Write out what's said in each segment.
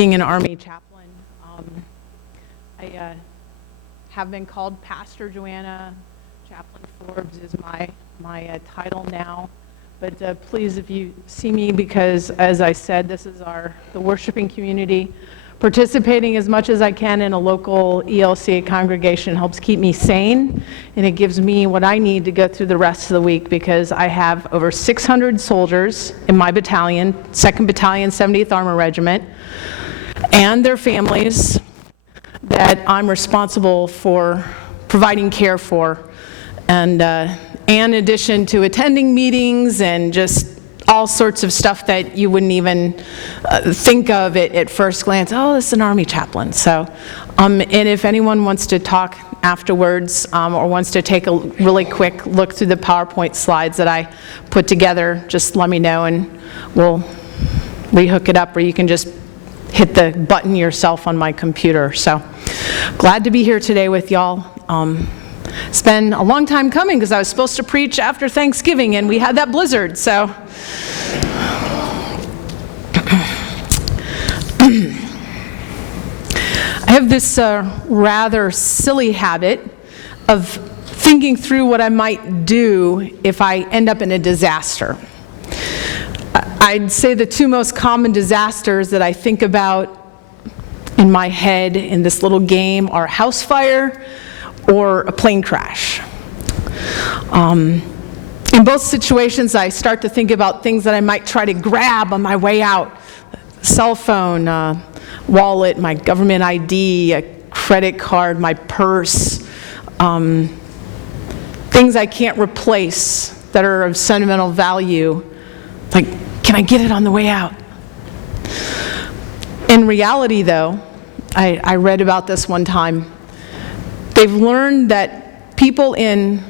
being an Army chaplain. I have been called Pastor Joanna. Chaplain Forbes is my title now. But please, if you see me, because as I said, this is the worshiping community. Participating as much as I can in a local ELCA congregation helps keep me sane, and it gives me what I need to go through the rest of the week, because I have over 600 soldiers in my battalion, 2nd Battalion, 70th Armor Regiment, and their families that I'm responsible for providing care for, and in addition to attending meetings and just all sorts of stuff that you wouldn't even think of at first glance. Oh, this is an Army chaplain. So, and if anyone wants to talk afterwards or wants to take a really quick look through the PowerPoint slides that I put together, just let me know and we'll rehook it up, or you can just hit the button yourself on my computer. So, glad to be here today with y'all. It's been a long time coming because I was supposed to preach after Thanksgiving and we had that blizzard, so. I have this rather silly habit of thinking through what I might do if I end up in a disaster. I'd say the two most common disasters that I think about in my head in this little game are house fire or a plane crash. In both situations, I start to think about things that I might try to grab on my way out. Cell phone, wallet, my government ID, a credit card, my purse, things I can't replace that are of sentimental value. Like, can I get it on the way out? In reality, though, I read about this one time. They've learned that people in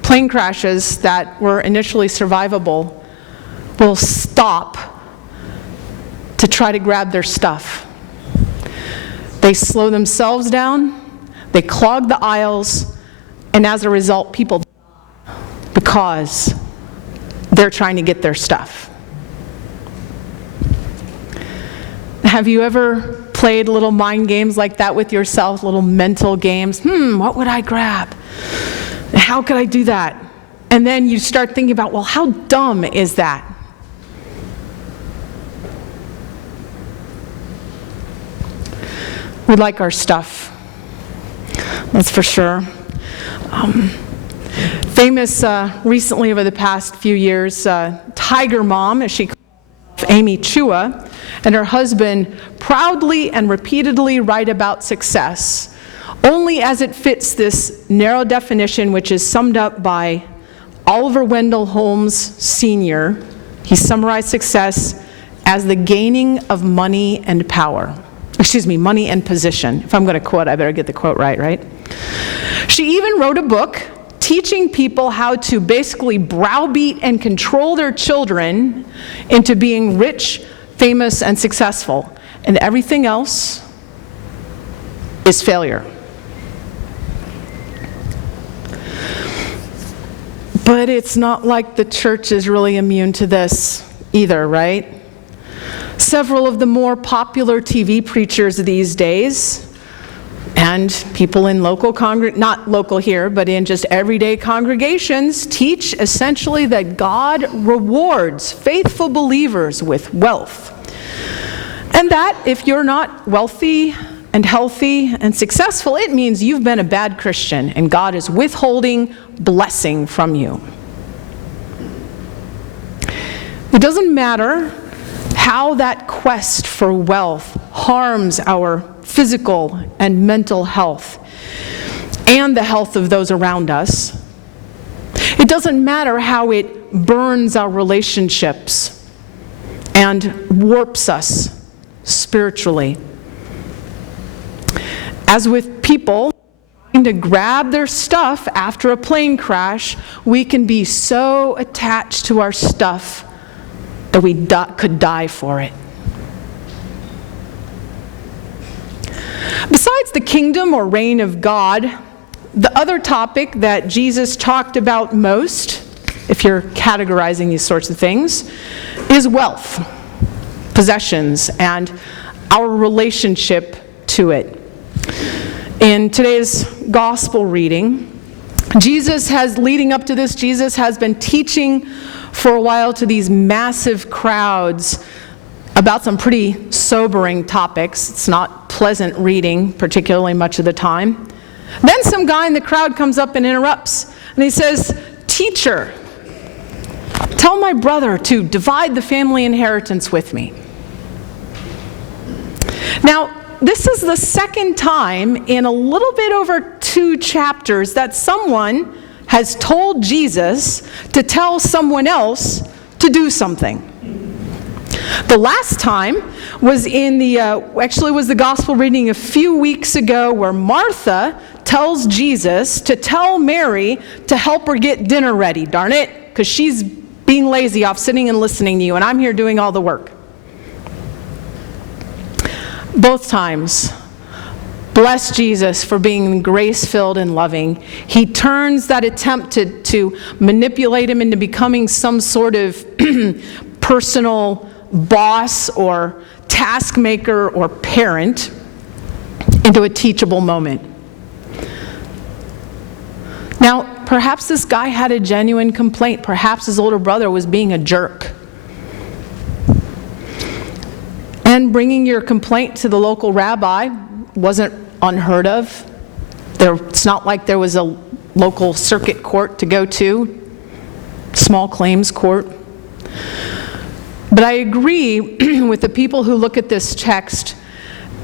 plane crashes that were initially survivable will stop to try to grab their stuff. They slow themselves down, they clog the aisles, and as a result, people die because they're trying to get their stuff. Have you ever played little mind games like that with yourself, little mental games? What would I grab? How could I do that? And then you start thinking about, well, how dumb is that? We like our stuff, that's for sure. Famous recently over the past few years, Tiger Mom, as she calls herself, Amy Chua, and her husband proudly and repeatedly write about success, only as it fits this narrow definition, which is summed up by Oliver Wendell Holmes Sr. He summarized success as the gaining of money and power. Money and position. If I'm going to quote, I better get the quote right? She even wrote a book teaching people how to basically browbeat and control their children into being rich, famous, and successful. And everything else is failure. But it's not like the church is really immune to this either, right? Several of the more popular TV preachers these days, and people in local not local here, but in just everyday congregations, teach essentially that God rewards faithful believers with wealth. And that if you're not wealthy and healthy and successful, it means you've been a bad Christian and God is withholding blessing from you. It doesn't matter how that quest for wealth harms our physical and mental health and the health of those around us. It doesn't matter how it burns our relationships and warps us spiritually. As with people trying to grab their stuff after a plane crash, we can be so attached to our stuff that we could die for it. Besides the kingdom or reign of God, the other topic that Jesus talked about most, if you're categorizing these sorts of things, is wealth, possessions. And our relationship to it. In today's gospel reading, leading up to this, Jesus has been teaching for a while to these massive crowds about some pretty sobering topics. It's not pleasant reading, particularly much of the time. Then some guy in the crowd comes up and interrupts, and he says, "Teacher, tell my brother to divide the family inheritance with me." Now, this is the second time in a little bit over 2 chapters that someone has told Jesus to tell someone else to do something. The last time was in the gospel reading a few weeks ago, where Martha tells Jesus to tell Mary to help her get dinner ready. Darn it, because she's being lazy off sitting and listening to you, and I'm here doing all the work. Both times, bless Jesus for being grace-filled and loving. He turns that attempt to manipulate him into becoming some sort of personal boss or taskmaker or parent into a teachable moment. Now, perhaps this guy had a genuine complaint. Perhaps his older brother was being a jerk. And bringing your complaint to the local rabbi wasn't unheard of. It's not like there was a local circuit court to go to, small claims court. But I agree with the people who look at this text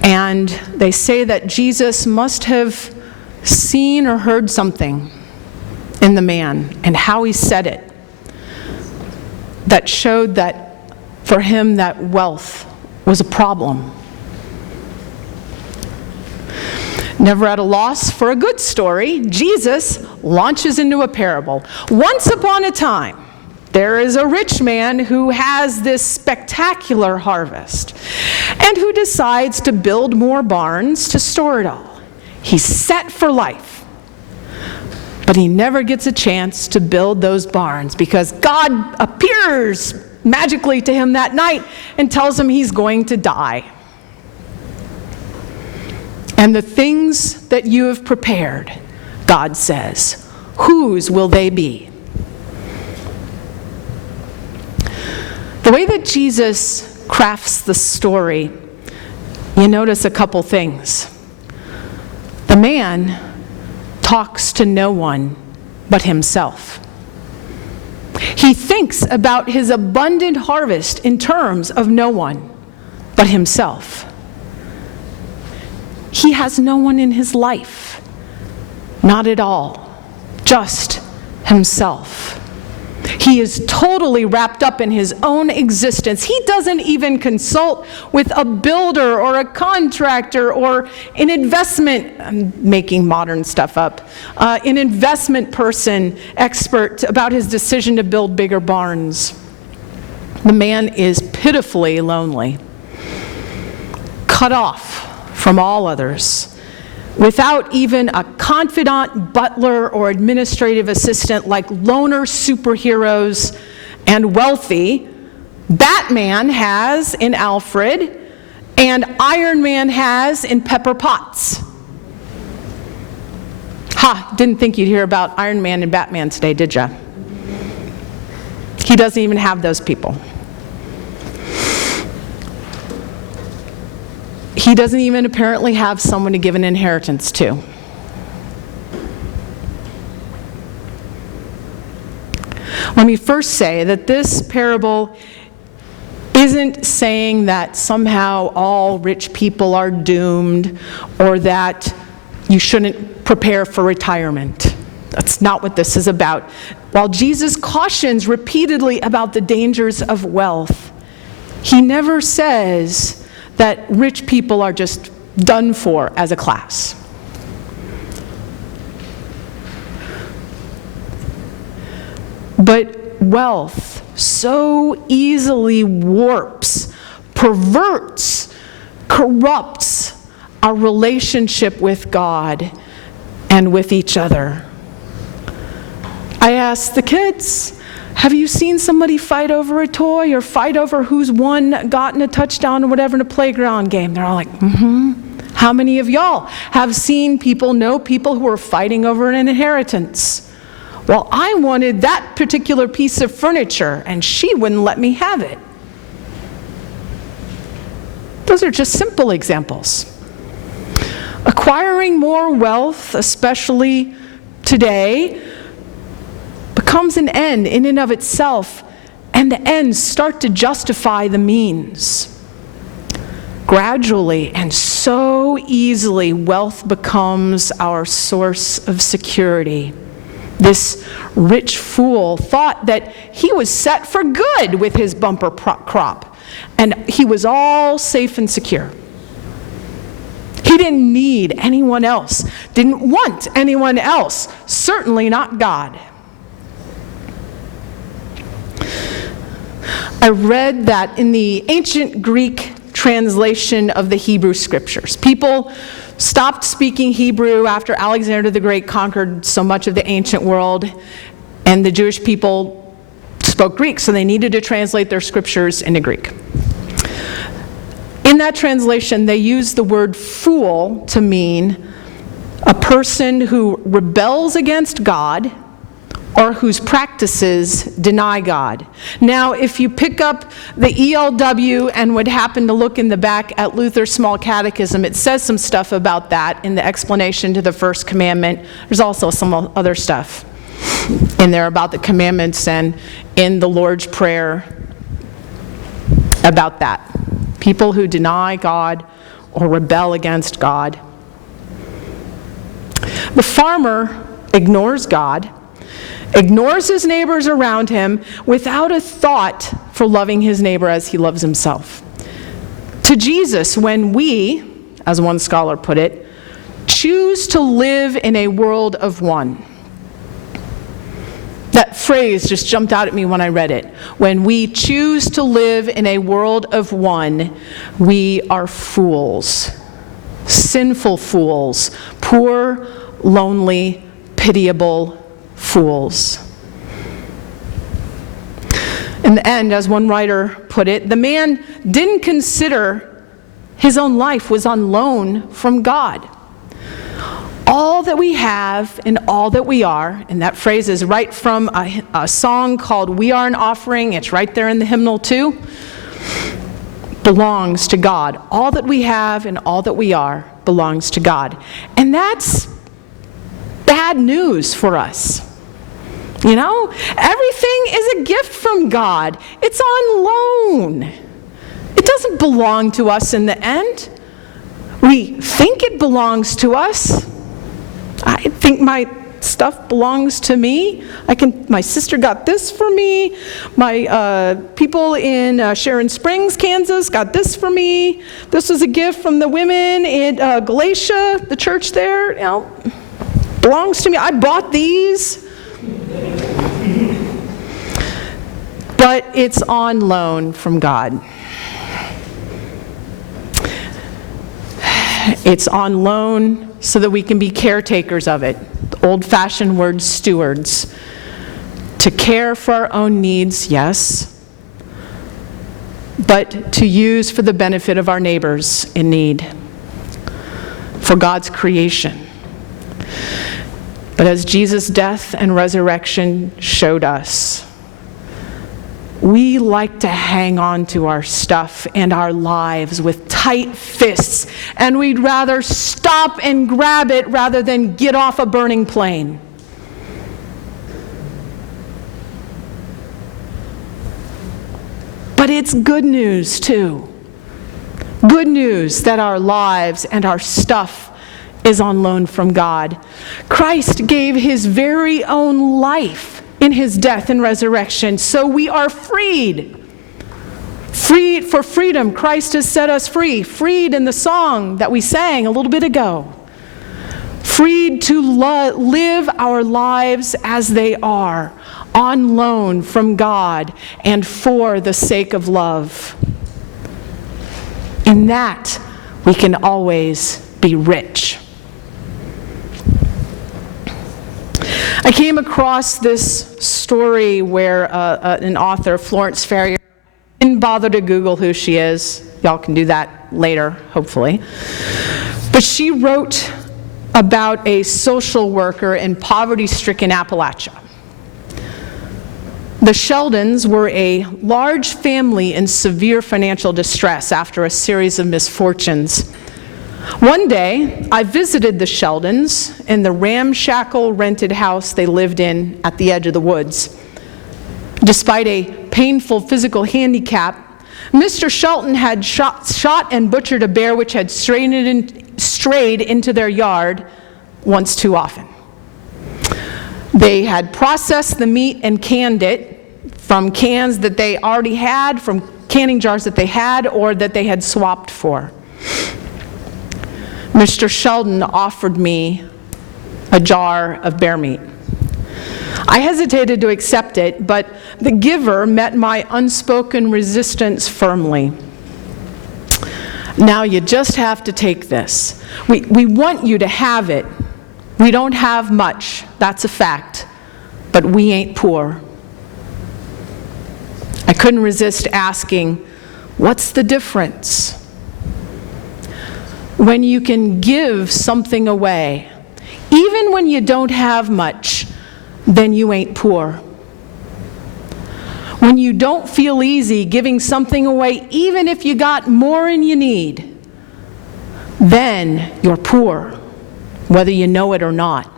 and they say that Jesus must have seen or heard something in the man and how he said it that showed that for him that wealth was a problem. Never at a loss for a good story, Jesus launches into a parable. Once upon a time, there is a rich man who has this spectacular harvest and who decides to build more barns to store it all. He's set for life, but he never gets a chance to build those barns because God appears magically to him that night and tells him he's going to die. And the things that you have prepared, God says, whose will they be? The way that Jesus crafts the story, you notice a couple things. The man talks to no one but himself. He thinks about his abundant harvest in terms of no one but himself. He has no one in his life, not at all, just himself. He is totally wrapped up in his own existence. He doesn't even consult with a builder or a contractor or an investment, I'm making modern stuff up, an investment person, expert about his decision to build bigger barns. The man is pitifully lonely, cut off from all others, without even a confidant, butler, or administrative assistant like loner superheroes and wealthy Batman has in Alfred and Iron Man has in Pepper Potts. Didn't think you'd hear about Iron Man and Batman today, did ya? He doesn't even have those people. He doesn't even apparently have someone to give an inheritance to. Let me first say that this parable isn't saying that somehow all rich people are doomed or that you shouldn't prepare for retirement. That's not what this is about. While Jesus cautions repeatedly about the dangers of wealth, he never says that rich people are just done for as a class. But wealth so easily warps, perverts, corrupts our relationship with God and with each other. I asked the kids, Have you seen somebody fight over a toy or fight over who's gotten a touchdown or whatever in a playground game? They're all like, mm-hmm. How many of y'all have seen know people who are fighting over an inheritance? Well, I wanted that particular piece of furniture, and she wouldn't let me have it. Those are just simple examples. Acquiring more wealth, especially today, becomes an end in and of itself, and the ends start to justify the means. Gradually and so easily, wealth becomes our source of security. This rich fool thought that he was set for good with his bumper crop, and he was all safe and secure. He didn't need anyone else, didn't want anyone else, certainly not God. I read that in the ancient Greek translation of the Hebrew Scriptures, people stopped speaking Hebrew after Alexander the Great conquered so much of the ancient world, and the Jewish people spoke Greek, so they needed to translate their scriptures into Greek. In that translation, they used the word fool to mean a person who rebels against God or whose practices deny God. Now, if you pick up the ELW and would happen to look in the back at Luther's Small Catechism, it says some stuff about that in the explanation to the first commandment. There's also some other stuff in there about the commandments and in the Lord's Prayer about that. People who deny God or rebel against God. The farmer ignores God, ignores his neighbors around him without a thought for loving his neighbor as he loves himself. To Jesus, when we, as one scholar put it, choose to live in a world of one. That phrase just jumped out at me when I read it. When we choose to live in a world of one, we are fools, sinful fools, poor, lonely, pitiable fools. In the end, as one writer put it, the man didn't consider his own life was on loan from God. All that we have and all that we are, and that phrase is right from a song called We Are an Offering, it's right there in the hymnal too, belongs to God. All that we have and all that we are belongs to God. And that's bad news for us. You know, everything is a gift from God. It's on loan. It doesn't belong to us in the end. We think it belongs to us. I think my stuff belongs to me. My sister got this for me. My people in Sharon Springs, Kansas got this for me. This was a gift from the women in Galatia, the church there. You know, belongs to me. I bought these. But it's on loan from God. It's on loan so that we can be caretakers of it. The old-fashioned word stewards. To care for our own needs, yes, but to use for the benefit of our neighbors in need. For God's creation. But as Jesus' death and resurrection showed us, we like to hang on to our stuff and our lives with tight fists, and we'd rather stop and grab it rather than get off a burning plane. But it's good news, too. Good news that our lives and our stuff is on loan from God. Christ gave his very own life in his death and resurrection, so we are freed. Freed for freedom. Christ has set us free. Freed in the song that we sang a little bit ago. Freed to live our lives as they are, on loan from God and for the sake of love. In that, we can always be rich. I came across this story where an author, Florence Ferrier, didn't bother to Google who she is. Y'all can do that later, hopefully. But she wrote about a social worker in poverty-stricken Appalachia. The Sheldons were a large family in severe financial distress after a series of misfortunes. One day, I visited the Sheldons in the ramshackle rented house they lived in at the edge of the woods. Despite a painful physical handicap, Mr. Shelton had shot and butchered a bear which had strayed into their yard once too often. They had processed the meat and canned it from cans that they already had, from canning jars that they had, or that they had swapped for. Mr. Sheldon offered me a jar of bear meat. I hesitated to accept it, but the giver met my unspoken resistance firmly. Now you just have to take this. We want you to have it. We don't have much, that's a fact, but we ain't poor. I couldn't resist asking, what's the difference? When you can give something away, even when you don't have much, then you ain't poor. When you don't feel easy giving something away, even if you got more than you need, then you're poor, whether you know it or not.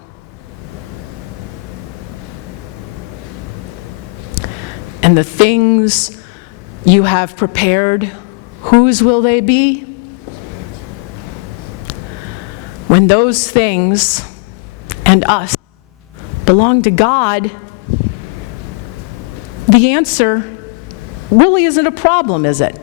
And the things you have prepared, whose will they be? When those things and us belong to God, the answer really isn't a problem, is it?